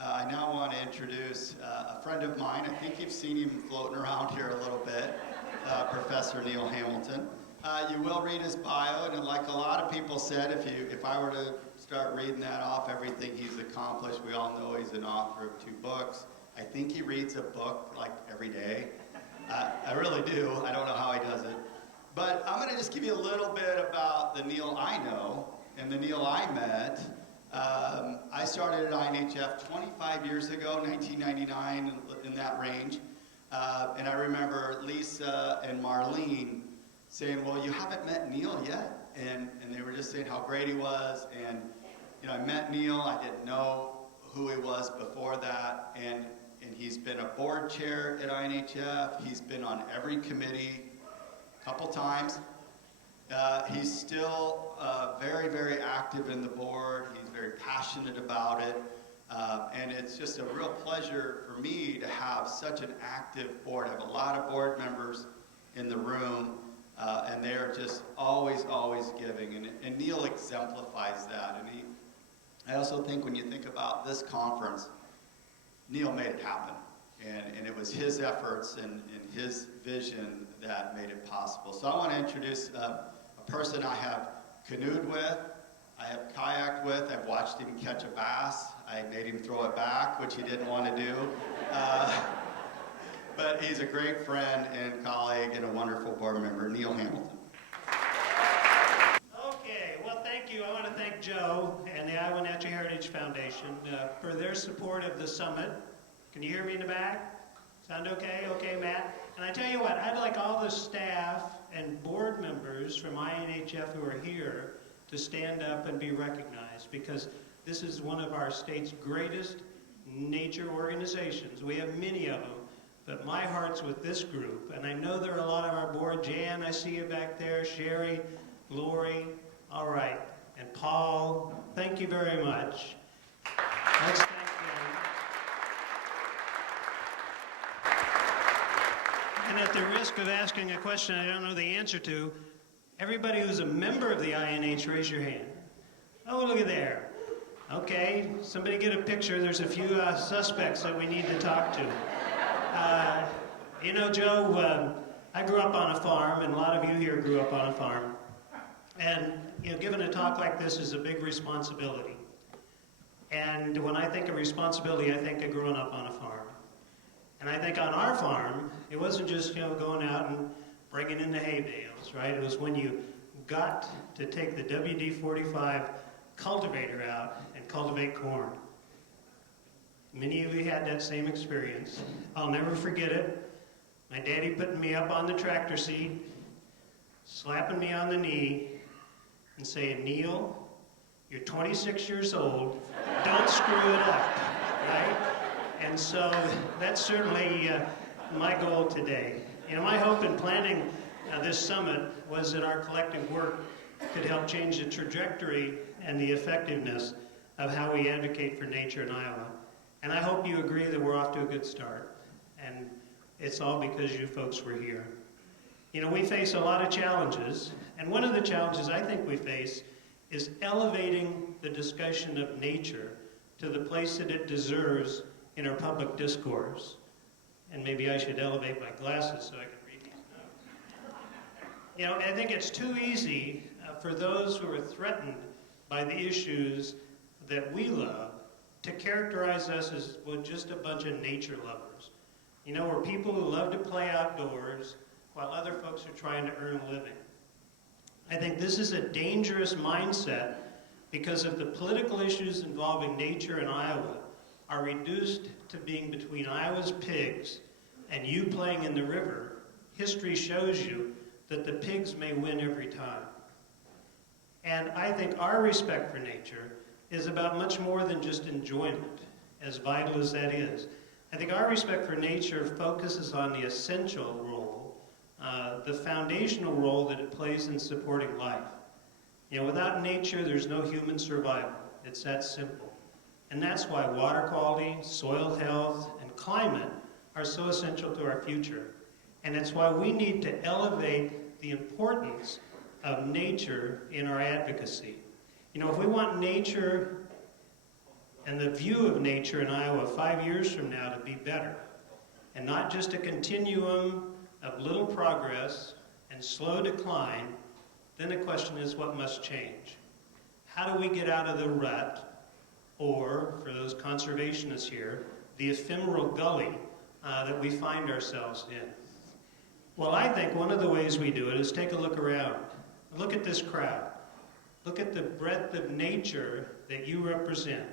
I now want to introduce a friend of mine. I think you've seen him floating around here a little bit, Professor Neil Hamilton. You will read his bio, and like a lot of people said, if I were to start reading that off, everything he's accomplished, we all know he's an author of 2 books. I think he reads a book like every day. I really do. I don't know how he does it. But I'm going to just give you a little bit about the Neil I know and the Neil I met. I started at INHF 25 years ago, 1999, in that range. And I remember Lisa and Marlene saying, well, you haven't met Neil yet. And they were just saying how great he was. And I met Neil. I didn't know who he was before that. And he's been a board chair at INHF. He's been on every committee a couple times. He's still very, very active in the board. He's very passionate about it. And it's just a real pleasure for me to have such an active board. I have a lot of board members in the room, and they're just always, always giving. And Neil exemplifies that. And I also think when you think about this conference, Neil made it happen. And it was his efforts and his vision that made it possible. So I want to introduce a person I have canoed with, I have kayaked with, I've watched him catch a bass, I made him throw it back, which he didn't want to do. But he's a great friend and colleague and a wonderful board member, Neil Hamilton. Okay, well thank you. I want to thank Joe and the Iowa Natural Heritage Foundation for their support of the summit. Can you hear me in the back? Sound okay? Okay, Matt? And I tell you what, I'd like all the staff and board members from INHF who are here to stand up and be recognized, because this is one of our state's greatest nature organizations. We have many of them, but my heart's with this group, and I know there are a lot of our board. Jan, I see you back there, Sherry, Lori, all right, and Paul, thank you very much. Let's thank them. And at the risk of asking a question I don't know the answer to, everybody who's a member of the INH, raise your hand. Oh, look at there. Okay, somebody get a picture. There's a few suspects that we need to talk to. You know, Joe, I grew up on a farm, and a lot of you here grew up on a farm. And, giving a talk like this is a big responsibility. And when I think of responsibility, I think of growing up on a farm. And I think on our farm, it wasn't just, going out and bringing in the hay bales, right? It was when you got to take the WD-45 cultivator out and cultivate corn. Many of you had that same experience. I'll never forget it. My daddy putting me up on the tractor seat, slapping me on the knee, and saying, Neil, you're 26 years old, don't screw it up, right? And so that's certainly my goal today. My hope in planning this summit was that our collective work could help change the trajectory and the effectiveness of how we advocate for nature in Iowa. And I hope you agree that we're off to a good start. And it's all because you folks were here. We face a lot of challenges, and one of the challenges I think we face is elevating the discussion of nature to the place that it deserves in our public discourse. And maybe I should elevate my glasses so I can read these notes. I think it's too easy for those who are threatened by the issues that we love to characterize us as, well, just a bunch of nature lovers. We're people who love to play outdoors while other folks are trying to earn a living. I think this is a dangerous mindset because if the political issues involving nature in Iowa are reduced to being between Iowa's pigs and you playing in the river, history shows you that the pigs may win every time. And I think our respect for nature is about much more than just enjoyment, as vital as that is. I think our respect for nature focuses on the essential role, the foundational role that it plays in supporting life. Without nature, there's no human survival. It's that simple. And that's why water quality, soil health, and climate are so essential to our future. And it's why we need to elevate the importance of nature in our advocacy. If we want nature and the view of nature in Iowa 5 years from now to be better, and not just a continuum of little progress and slow decline, then the question is, what must change? How do we get out of the rut, or, for those conservationists here, the ephemeral gully that we find ourselves in? Well, I think one of the ways we do it is take a look around. Look at this crowd. Look at the breadth of nature that you represent.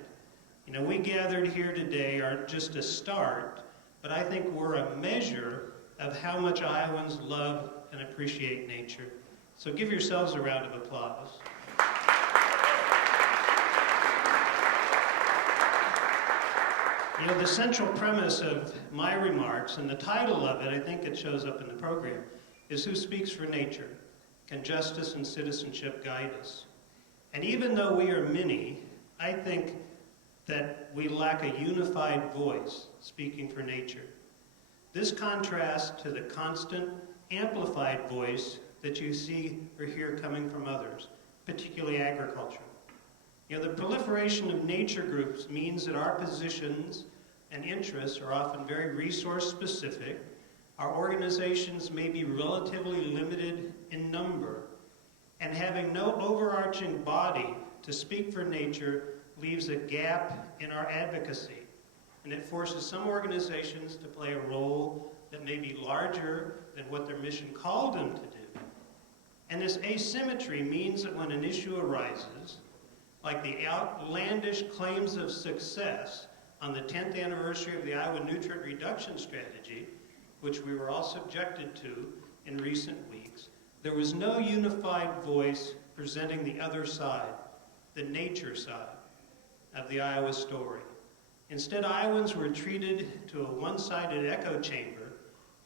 You know, we gathered here today are just a start, but I think we're a measure of how much Iowans love and appreciate nature. So give yourselves a round of applause. You know, the central premise of my remarks, and the title of it, I think it shows up in the program, is Who Speaks for Nature? Can Justice and Citizenship Guide Us? And even though we are many, I think that we lack a unified voice speaking for nature. This contrasts to the constant, amplified voice that you see or hear coming from others, particularly agriculture. You know, the proliferation of nature groups means that our positions and interests are often very resource specific. Our organizations may be relatively limited in number, and having no overarching body to speak for nature leaves a gap in our advocacy, and it forces some organizations to play a role that may be larger than what their mission called them to do. And this asymmetry means that when an issue arises, like the outlandish claims of success on the 10th anniversary of the Iowa Nutrient Reduction Strategy, which we were all subjected to in recent weeks, there was no unified voice presenting the other side, the nature side of the Iowa story. Instead, Iowans were treated to a one-sided echo chamber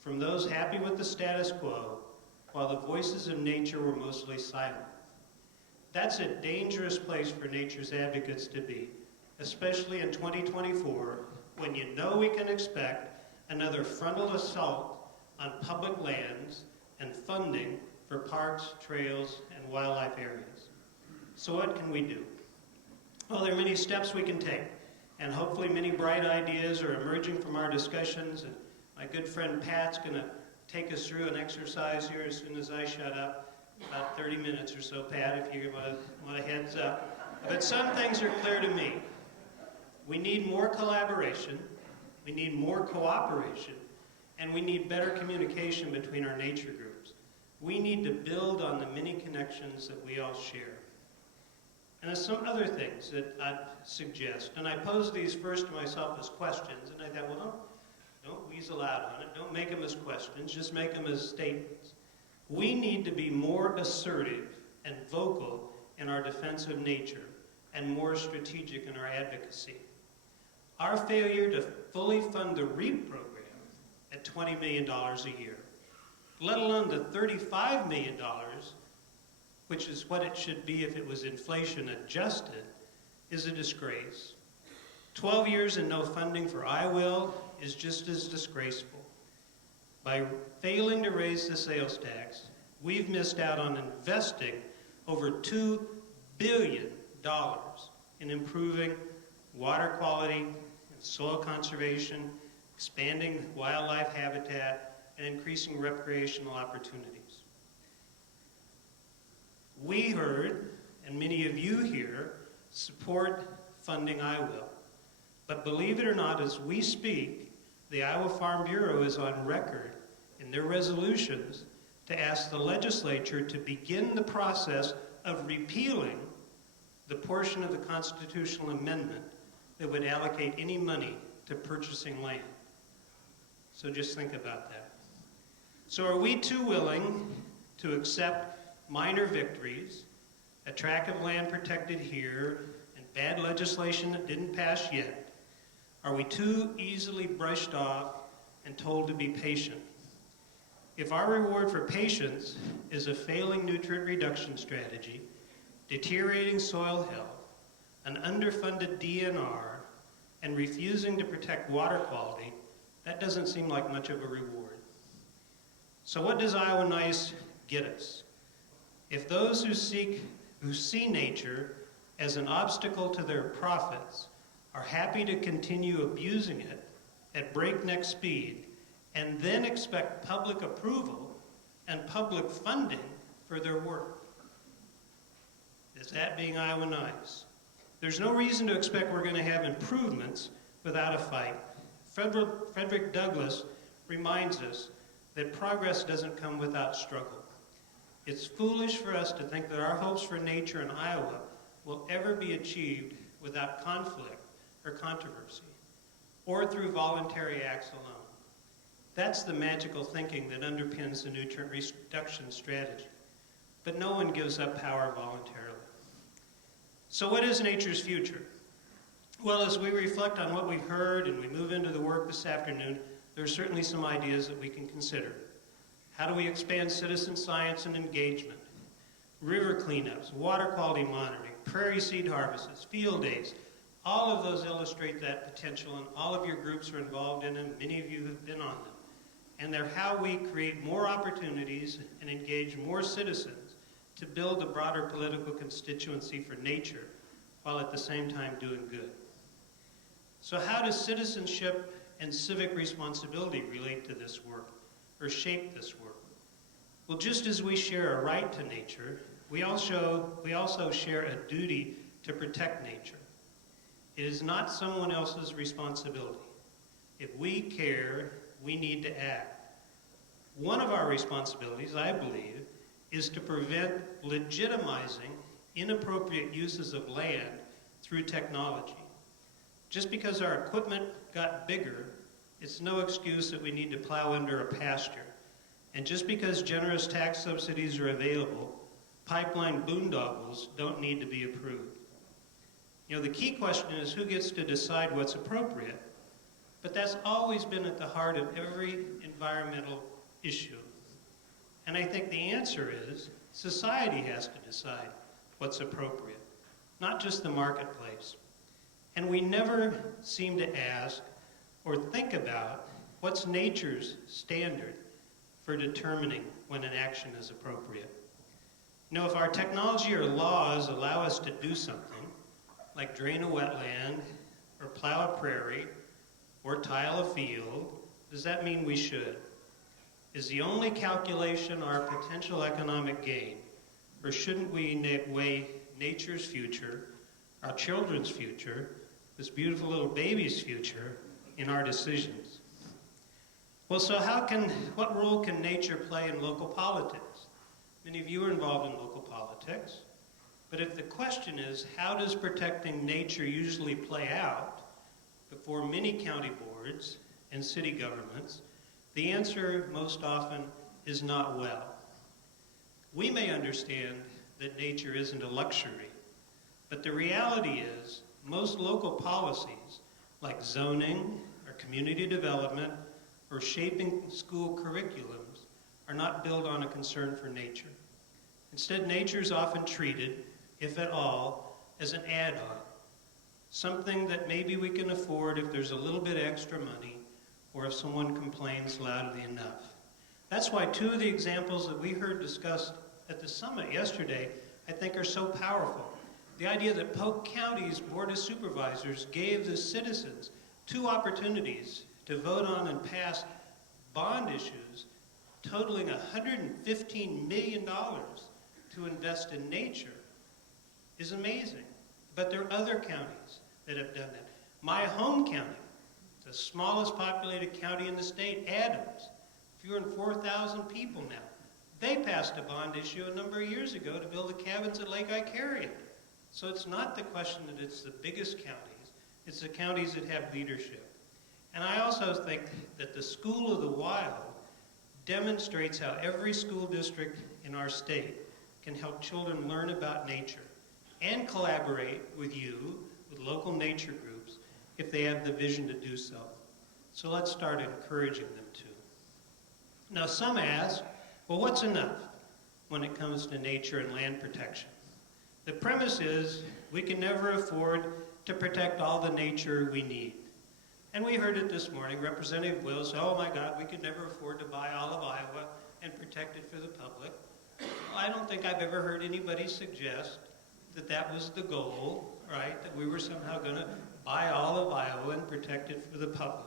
from those happy with the status quo, while the voices of nature were mostly silent. That's a dangerous place for nature's advocates to be, especially in 2024, when you know we can expect another frontal assault on public lands and funding for parks, trails, and wildlife areas. So what can we do? Well, there are many steps we can take, and hopefully many bright ideas are emerging from our discussions, and my good friend Pat's going to take us through an exercise here as soon as I shut up. About 30 minutes or so, Pat, if you want a heads up. But some things are clear to me. We need more collaboration, we need more cooperation, and we need better communication between our nature groups. We need to build on the many connections that we all share. And there's some other things that I'd suggest, and I pose these first to myself as questions, and I thought, well, don't weasel out on it, don't make them as questions, just make them as statements. We need to be more assertive and vocal in our defense of nature and more strategic in our advocacy. Our failure to fully fund the REAP program at $20 million a year, let alone the $35 million, which is what it should be if it was inflation adjusted, is a disgrace. 12 years and no funding for iWill is just as disgraceful. By failing to raise the sales tax, we've missed out on investing over $2 billion in improving water quality and soil conservation, expanding wildlife habitat, and increasing recreational opportunities. We heard, and many of you here, support funding iWill. But believe it or not, as we speak, the Iowa Farm Bureau is on record in their resolutions to ask the legislature to begin the process of repealing the portion of the constitutional amendment that would allocate any money to purchasing land. So just think about that. So are we too willing to accept minor victories, a tract of land protected here, and bad legislation that didn't pass yet? Are we too easily brushed off and told to be patient? If our reward for patience is a failing nutrient reduction strategy, deteriorating soil health, an underfunded DNR, and refusing to protect water quality, that doesn't seem like much of a reward. So what does Iowa Nice get us? If those who see nature as an obstacle to their profits are happy to continue abusing it at breakneck speed and then expect public approval and public funding for their work. Is that being Iowa nice? There's no reason to expect we're going to have improvements without a fight. Frederick Douglass reminds us that progress doesn't come without struggle. It's foolish for us to think that our hopes for nature in Iowa will ever be achieved without conflict or controversy, or through voluntary acts alone. That's the magical thinking that underpins the nutrient reduction strategy. But no one gives up power voluntarily. So what is nature's future? Well, as we reflect on what we've heard and we move into the work this afternoon, there are certainly some ideas that we can consider. How do we expand citizen science and engagement? River cleanups, water quality monitoring, prairie seed harvests, field days, all of those illustrate that potential, and all of your groups are involved in them. Many of you have been on them. And they're how we create more opportunities and engage more citizens to build a broader political constituency for nature, while at the same time doing good. So how does citizenship and civic responsibility relate to this work, or shape this work? Well, just as we share a right to nature, we also share a duty to protect nature. It is not someone else's responsibility. If we care, we need to act. One of our responsibilities, I believe, is to prevent legitimizing inappropriate uses of land through technology. Just because our equipment got bigger, it's no excuse that we need to plow under a pasture. And just because generous tax subsidies are available, pipeline boondoggles don't need to be approved. You know, the key question is who gets to decide what's appropriate, but that's always been at the heart of every environmental issue. And I think the answer is society has to decide what's appropriate, not just the marketplace. And we never seem to ask or think about what's nature's standard for determining when an action is appropriate. You know, if our technology or laws allow us to do something, like drain a wetland, or plow a prairie, or tile a field, does that mean we should? Is the only calculation our potential economic gain, or shouldn't we weigh nature's future, our children's future, this beautiful little baby's future, in our decisions? Well, so what role can nature play in local politics? Many of you are involved in local politics, but if the question is, how does protecting nature usually play out before many county boards and city governments, the answer most often is not well. We may understand that nature isn't a luxury, but the reality is most local policies, like zoning or community development or shaping school curriculums, are not built on a concern for nature. Instead, nature is often treated, if at all, as an add-on, something that maybe we can afford if there's a little bit extra money or if someone complains loudly enough. That's why two of the examples that we heard discussed at the summit yesterday, I think, are so powerful. The idea that Polk County's Board of Supervisors gave the citizens two opportunities to vote on and pass bond issues totaling $115 million to invest in nature is amazing. But there are other counties that have done that. My home county, the smallest populated county in the state, Adams, fewer than 4,000 people now. They passed a bond issue a number of years ago to build the cabins at Lake Icarian. So it's not the question that it's the biggest counties, it's the counties that have leadership. And I also think that the School of the Wild demonstrates how every school district in our state can help children learn about nature and collaborate with you, with local nature groups, if they have the vision to do so. So let's start encouraging them to. Now some ask, well, what's enough when it comes to nature and land protection? The premise is we can never afford to protect all the nature we need. And we heard it this morning. Representative Wills said, oh my God, we could never afford to buy all of Iowa and protect it for the public. Well, I don't think I've ever heard anybody suggest that that was the goal, right? That we were somehow going to buy all of Iowa and protect it for the public.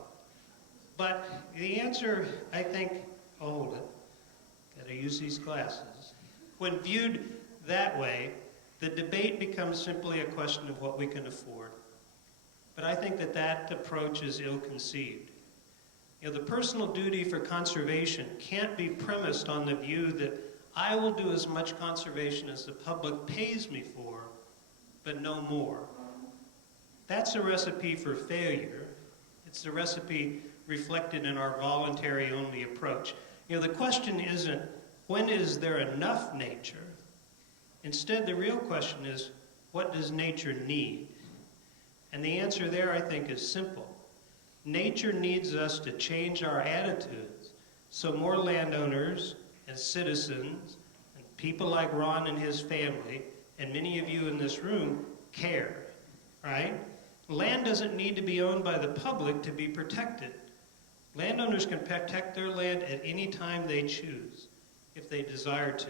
But the answer, I think, hold it, gotta use these glasses. When viewed that way, the debate becomes simply a question of what we can afford. But I think that that approach is ill-conceived. You know, the personal duty for conservation can't be premised on the view that I will do as much conservation as the public pays me for, but no more. That's a recipe for failure. It's a recipe reflected in our voluntary-only approach. You know, the question isn't, when is there enough nature? Instead, the real question is, what does nature need? And the answer there, I think, is simple. Nature needs us to change our attitudes so more landowners and citizens and people like Ron and his family and many of you in this room care, right? Land doesn't need to be owned by the public to be protected. Landowners can protect their land at any time they choose, if they desire to.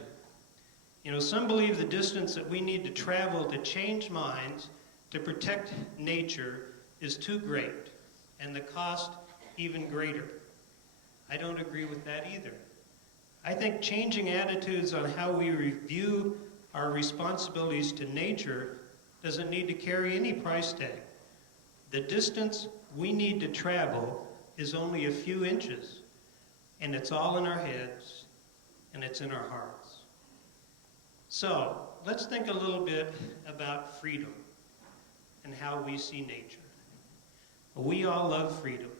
You know, some believe the distance that we need to travel to change minds, to protect nature, is too great, and the cost even greater. I don't agree with that either. I think changing attitudes on how we review our responsibilities to nature doesn't need to carry any price tag. The distance we need to travel is only a few inches, and it's all in our heads, and it's in our hearts. So, let's think a little bit about freedom and how we see nature. We all love freedom.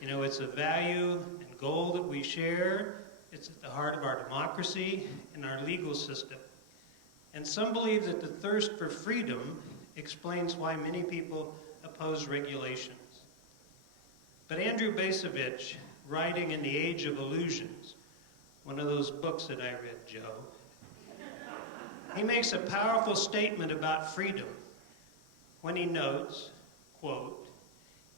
You know, it's a value and goal that we share. It's at the heart of our democracy and our legal system. And some believe that the thirst for freedom explains why many people oppose regulations. But Andrew Bacevich, writing in The Age of Illusions, one of those books that I read, Joe, he makes a powerful statement about freedom when he notes, quote,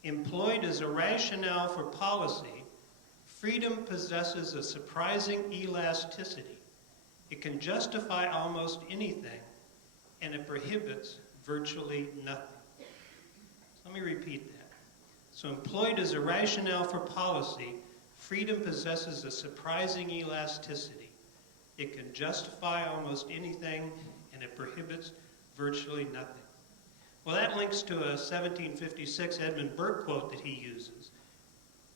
employed as a rationale for policy, freedom possesses a surprising elasticity. It can justify almost anything, and it prohibits virtually nothing. So let me repeat that. So employed as a rationale for policy, freedom possesses a surprising elasticity. It can justify almost anything, and it prohibits virtually nothing. Well, that links to a 1756 Edmund Burke quote that he uses,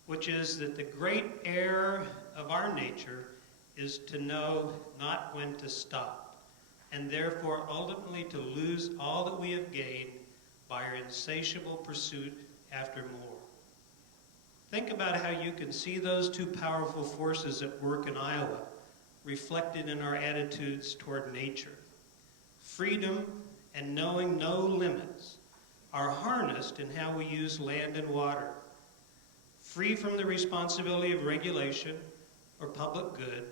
which is that the great error of our nature is to know not when to stop, and therefore ultimately to lose all that we have gained by our insatiable pursuit after more. Think about how you can see those two powerful forces at work in Iowa, reflected in our attitudes toward nature. Freedom and knowing no limits are harnessed in how we use land and water. Free from the responsibility of regulation or public good,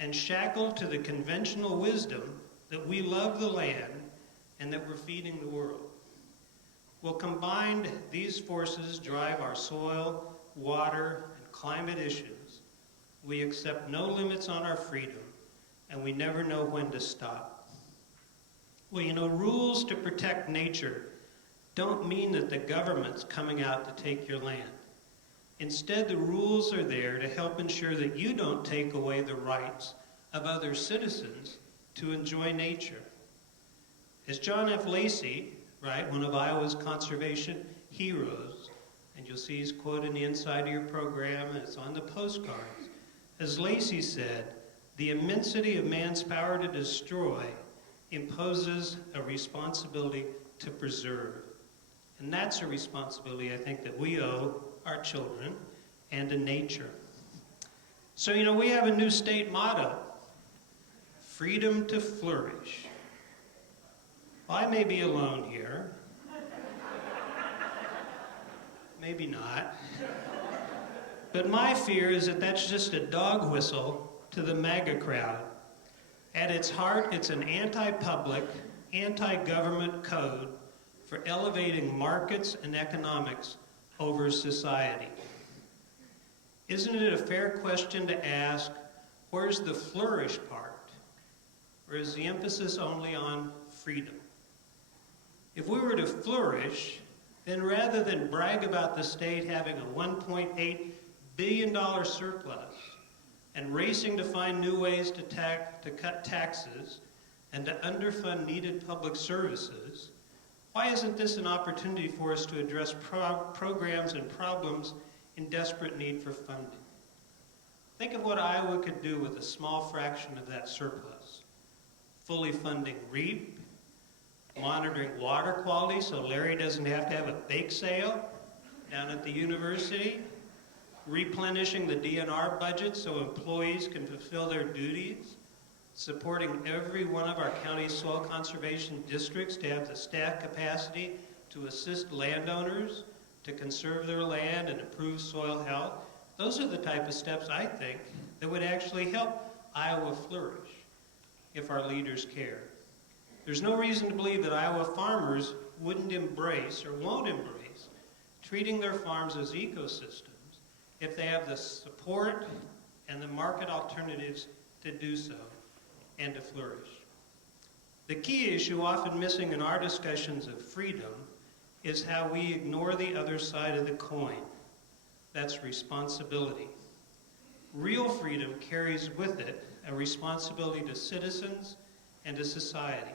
and shackled to the conventional wisdom that we love the land and that we're feeding the world. Well, combined, these forces drive our soil, water, and climate issues. We accept no limits on our freedom, and we never know when to stop. Well, you know, rules to protect nature don't mean that the government's coming out to take your land. Instead, the rules are there to help ensure that you don't take away the rights of other citizens to enjoy nature. As John F. Lacey, right, one of Iowa's conservation heroes, and you'll see his quote in the inside of your program, and it's on the postcards. As Lacey said, the immensity of man's power to destroy imposes a responsibility to preserve. And that's a responsibility, I think, that we owe our children and to nature. So, you know, we have a new state motto, freedom to flourish. Well, I may be alone here. Maybe not. But my fear is that that's just a dog whistle to the MAGA crowd. At its heart, it's an anti-public, anti-government code for elevating markets and economics over society. Isn't it a fair question to ask, where's the flourish part? Or is the emphasis only on freedom? If we were to flourish, then rather than brag about the state having a $1.8 billion surplus and racing to find new ways to cut taxes and to underfund needed public services, why isn't this an opportunity for us to address programs and problems in desperate need for funding? Think of what Iowa could do with a small fraction of that surplus. Fully funding REAP, monitoring water quality so Larry doesn't have to have a bake sale down at the university, replenishing the DNR budget so employees can fulfill their duties, supporting every one of our county soil conservation districts to have the staff capacity to assist landowners to conserve their land and improve soil health. Those are the type of steps, I think, that would actually help Iowa flourish if our leaders care. There's no reason to believe that Iowa farmers wouldn't embrace or won't embrace treating their farms as ecosystems if they have the support and the market alternatives to do so and to flourish. The key issue often missing in our discussions of freedom is how we ignore the other side of the coin. That's responsibility. Real freedom carries with it a responsibility to citizens and to society.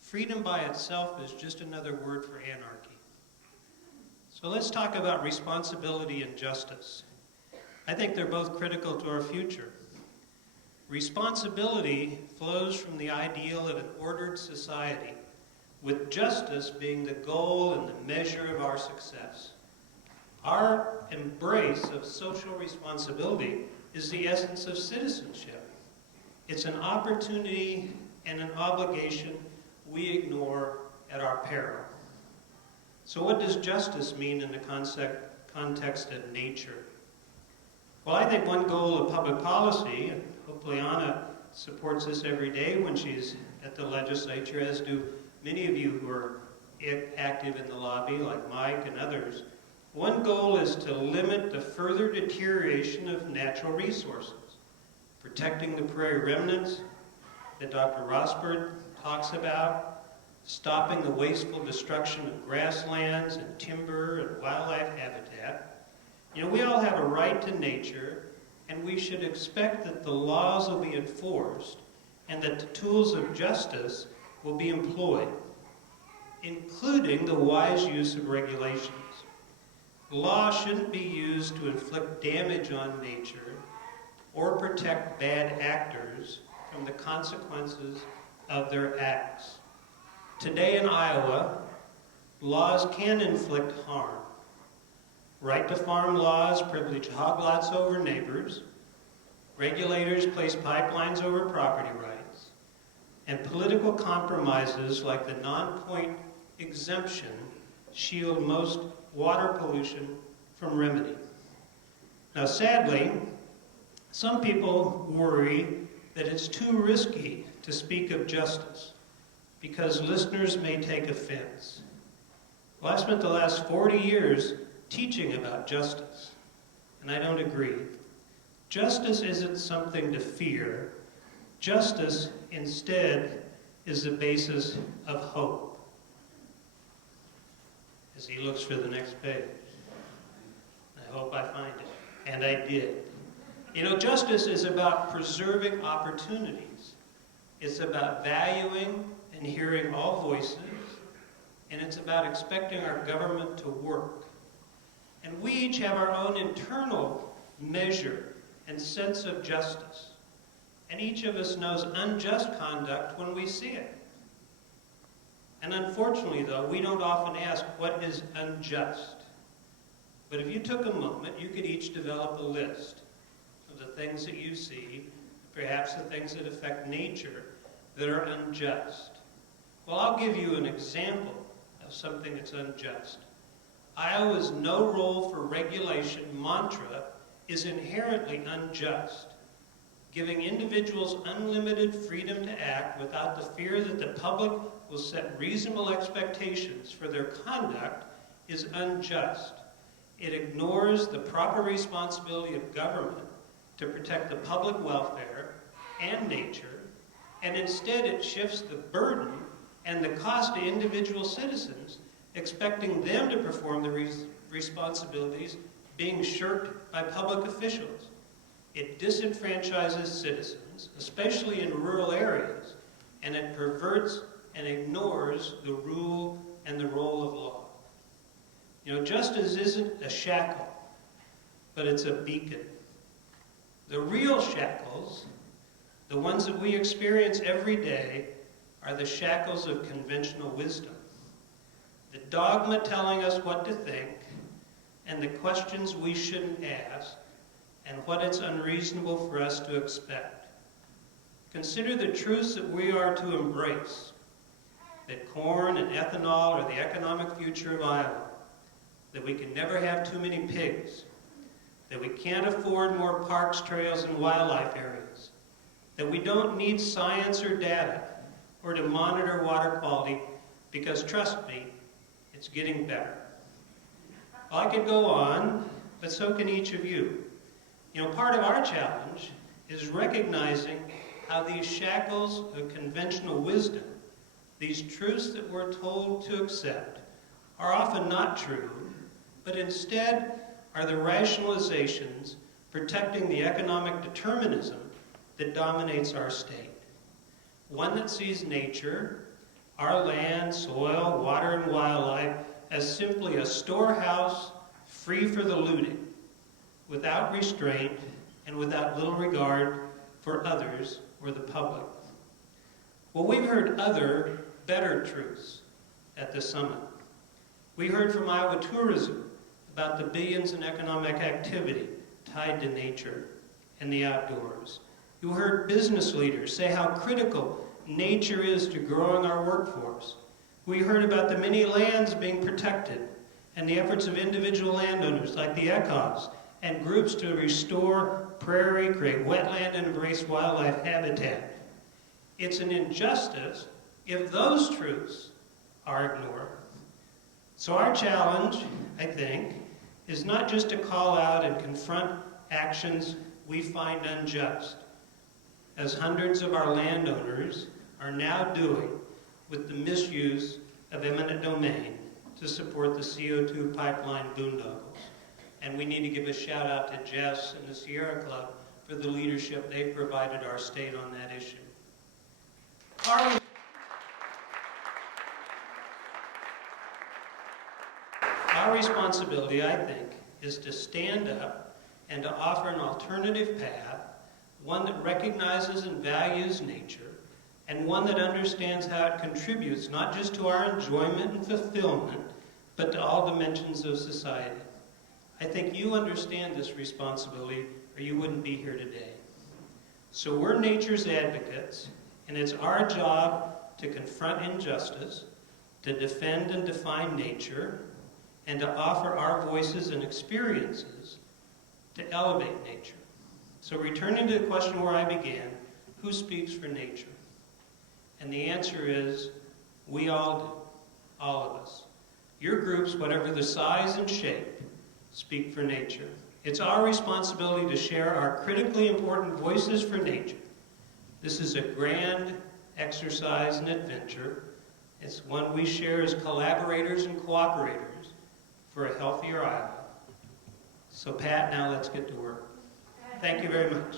Freedom by itself is just another word for anarchy. So let's talk about responsibility and justice. I think they're both critical to our future. Responsibility flows from the ideal of an ordered society, with justice being the goal and the measure of our success. Our embrace of social responsibility is the essence of citizenship. It's an opportunity and an obligation we ignore at our peril. So what does justice mean in the context of nature? Well, I think one goal of public policy, and hopefully Anna supports this every day when she's at the legislature, as do many of you who are active in the lobby, like Mike and others. One goal is to limit the further deterioration of natural resources, protecting the prairie remnants that Dr. Rosberg talks about, stopping the wasteful destruction of grasslands and timber and wildlife habitat. You know, we all have a right to nature, and we should expect that the laws will be enforced and that the tools of justice will be employed, including the wise use of regulations. Law shouldn't be used to inflict damage on nature or protect bad actors from the consequences of their acts. Today in Iowa, laws can inflict harm. Right to farm laws privilege hoglots over neighbors, regulators place pipelines over property rights, and political compromises like the non-point exemption shield most water pollution from remedy. Now, sadly, some people worry that it's too risky to speak of justice because listeners may take offense. Well, I spent the last 40 years teaching about justice, and I don't agree. Justice isn't something to fear. Justice, instead, is the basis of hope. As he looks for the next page. I hope I find it. And I did. You know, justice is about preserving opportunities. It's about valuing and hearing all voices. And it's about expecting our government to work. And we each have our own internal measure and sense of justice. And each of us knows unjust conduct when we see it. And unfortunately, though, we don't often ask what is unjust. But if you took a moment, you could each develop a list of the things that you see, perhaps the things that affect nature, that are unjust. Well, I'll give you an example of something that's unjust. Iowa's no role for regulation mantra is inherently unjust, giving individuals unlimited freedom to act without the fear that the public will set reasonable expectations for their conduct is unjust. It ignores the proper responsibility of government to protect the public welfare and nature, and instead it shifts the burden and the cost to individual citizens expecting them to perform the responsibilities being shirked by public officials. It disenfranchises citizens, especially in rural areas, and it perverts and ignores the rule and the role of law. You know, justice isn't a shackle, but it's a beacon. The real shackles, the ones that we experience every day, are the shackles of conventional wisdom. The dogma telling us what to think, and the questions we shouldn't ask, and what it's unreasonable for us to expect. Consider the truths that we are to embrace, that corn and ethanol are the economic future of Iowa, that we can never have too many pigs, that we can't afford more parks, trails, and wildlife areas, that we don't need science or data or to monitor water quality, because trust me, it's getting better. Well, I could go on, but so can each of you. You know, part of our challenge is recognizing how these shackles of conventional wisdom, these truths that we're told to accept, are often not true, but instead are the rationalizations protecting the economic determinism that dominates our state. One that sees nature, our land, soil, water, and wildlife as simply a storehouse free for the looting, without restraint and without little regard for others or the public. Well, we've heard other, better truths at the summit. We heard from Iowa Tourism about the billions in economic activity tied to nature and the outdoors. You heard business leaders say how critical nature is to growing our workforce. We heard about the many lands being protected and the efforts of individual landowners like the ECOS and groups to restore prairie, create wetland, and embrace wildlife habitat. It's an injustice if those truths are ignored. So our challenge, I think, is not just to call out and confront actions we find unjust, as hundreds of our landowners are now doing with the misuse of eminent domain to support the CO2 pipeline boondoggles. And we need to give a shout out to Jess and the Sierra Club for the leadership they've provided our state on that issue. Our responsibility, I think, is to stand up and to offer an alternative path, one that recognizes and values nature, and one that understands how it contributes not just to our enjoyment and fulfillment, but to all dimensions of society. I think you understand this responsibility, or you wouldn't be here today. So we're nature's advocates, and it's our job to confront injustice, to defend and define nature, and to offer our voices and experiences to elevate nature. So returning to the question where I began, who speaks for nature? And the answer is, we all do, all of us. Your groups, whatever the size and shape, speak for nature. It's our responsibility to share our critically important voices for nature. This is a grand exercise and adventure. It's one we share as collaborators and cooperators for a healthier Iowa. So Pat, now let's get to work. Thank you very much.